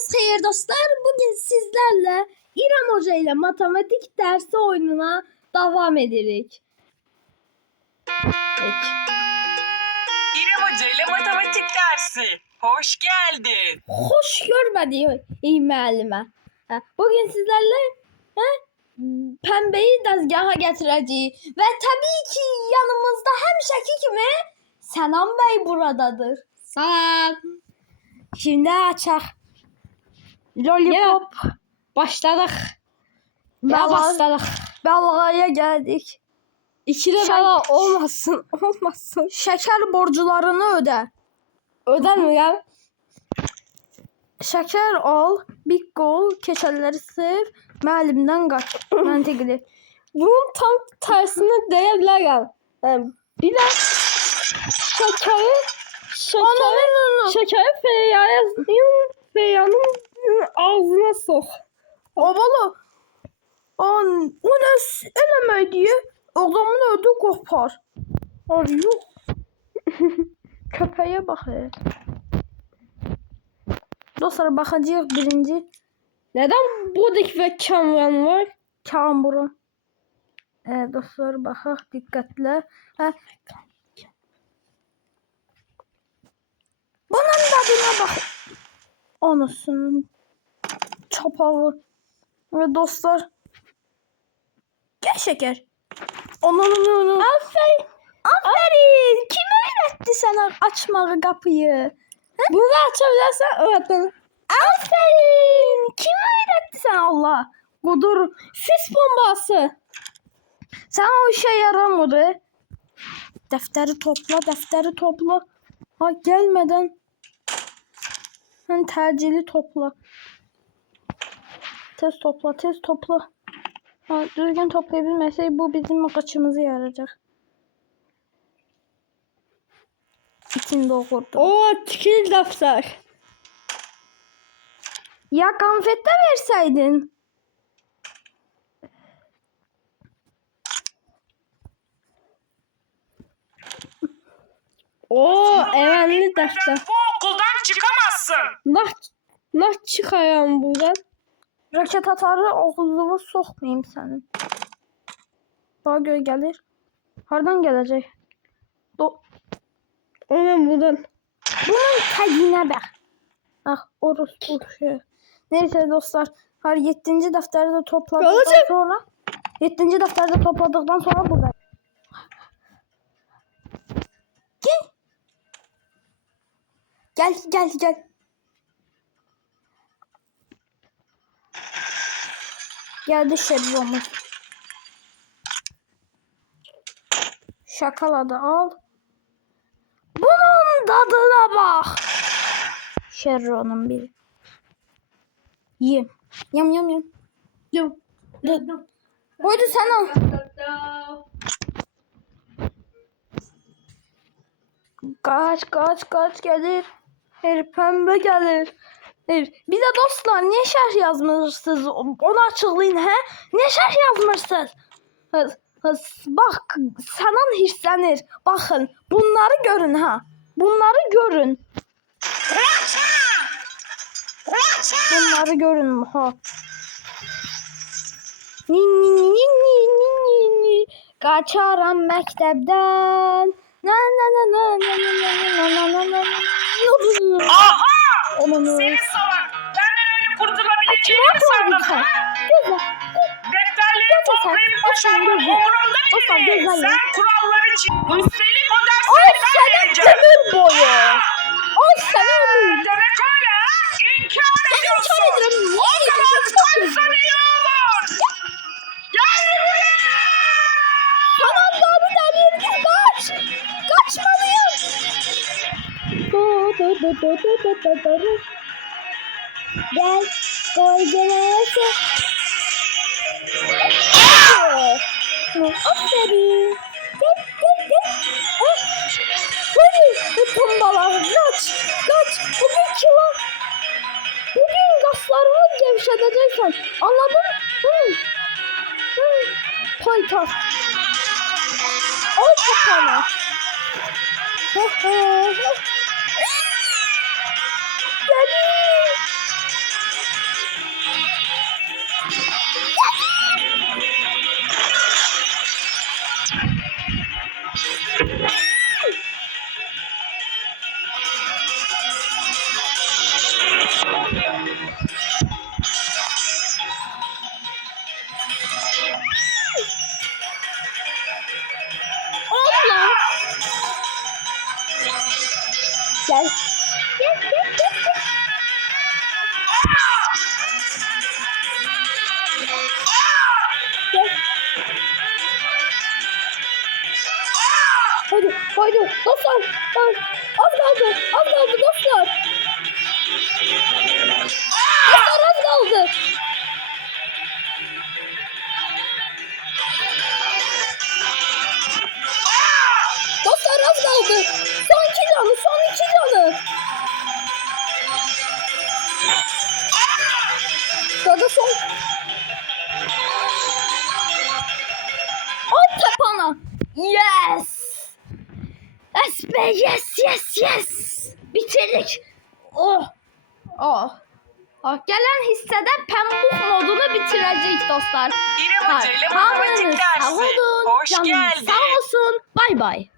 Sabahınız hayır dostlar. Bugün sizlerle İrem Hoca ile matematik dersi oyununa devam ederiz. İrem Hoca ile matematik dersi. Hoş geldin. Hoş görmedi iyi müellime. Bugün sizlerle pembeyi dezgaha getireceğiz. Ve tabii ki yanımızda hemşeki kimi Selam Bey buradadır. Selam. Şimdi açak. Lollipop. Başladık. Başladık. Belgaya geldik. İkili bela olmasın. Olmasın. Şeker borcularını öde. Öder mi ya? Şeker al, big goal, keçələri sev, müəllimdən qaç. Məntiqli. Bunun tam tersine değerler ya. Yani bir de şekeri Feyya'nın ağzına sok. Obalı. O nə eləmək deyə adamın ödü qopar. Ay yox. Köpəyə bax. Dostlar baxacağıq birinci Neden Bodik ve Cameron var? Kambur'a. Dostlar baxaq diqqətlə. Bunun dadına bax. Anasının çapağı. Ve dostlar. Gel şeker. Aferin. Aferin. Kim öğretti sana açmağı kapıyı? Bunu da açabilirsen öğretmenim. Aferin. Kim öğretti sana Allah? Kudur. Sis bombası. Sen o işe yaramadı. Defteri topla. Ha gelmeden. Sen təcili topla. Tez topla. Ha, düzgün toplayabilmesek bu bizim qaçımızı yarayacak. İçini doldurdu. O tikil defter. Ya konfet de verseydin. O önemli defter. Bu okuldan çıkamazsın. Nah çıkaran buradan. Raket atarı oğlumu sokmayayım senin. Bana göre gelir. Hardan gelecek? Ona buradan. Bunun tagine bak. Ah orospu şey. Neyse dostlar. Her 7. defteri de topladıktan sonra 7. defteri de topladıktan sonra burada. Gel. Geldi şerbomuz. Şakaladı al. Bunun tadına bak. Şerron'un biri. Yiyeyim. Yam. Koydu sana. Kaç gelir. Her pembe gelir. Bir de dostlar niye şerh yazmışsınız? Onu açıklayın he. Niye şerh yazmışsınız? Bak sanan hirslənir. Bakın bunları görün ha. Bunları görün ha. Ni. Kaçaram məktəbdən. Aha! Seni salak. Benden öyle kurtulabileceğini mi sandın ha? Defterleri toplayıp başarmak umurumda bile değil. Sen kuralları çiğ. Üstelik o dersleri ben vereceğim. Demir boyu. Ay sana Demek öyle ha? İnkar ediyorsun. O zaman kaçsan iyi olur. Gel buraya. Tamam demir kaç. Kaçmalıyım. Gel. Koy gelese. Aferin. Gel. Hadi. Tombalar kaç. Bugün kilo. Bugün kaslarını gevşeteceksen. Anladın mı? Paytaş. Al kapağını. Gelin. Oldu lan. Gel. Gel gel gel. Gel. Haydi, haydi dostlar. Az kaldı, az kaldı dostlar. Dostlar az kaldı. Dostlar az kaldı. Son 2 canı, son 2 canı. Sırada son. At tepana. Yes. Yes be, yes yes yes. Bitirdik. Oh. Oh. Oh. Gelen hissede pembuk modunu bitireceğiz dostlar. İrem Hoca ile Hamınız matematik sağ dersi. olun. Hoş Canınız geldin. sağ olsun. Bay bay.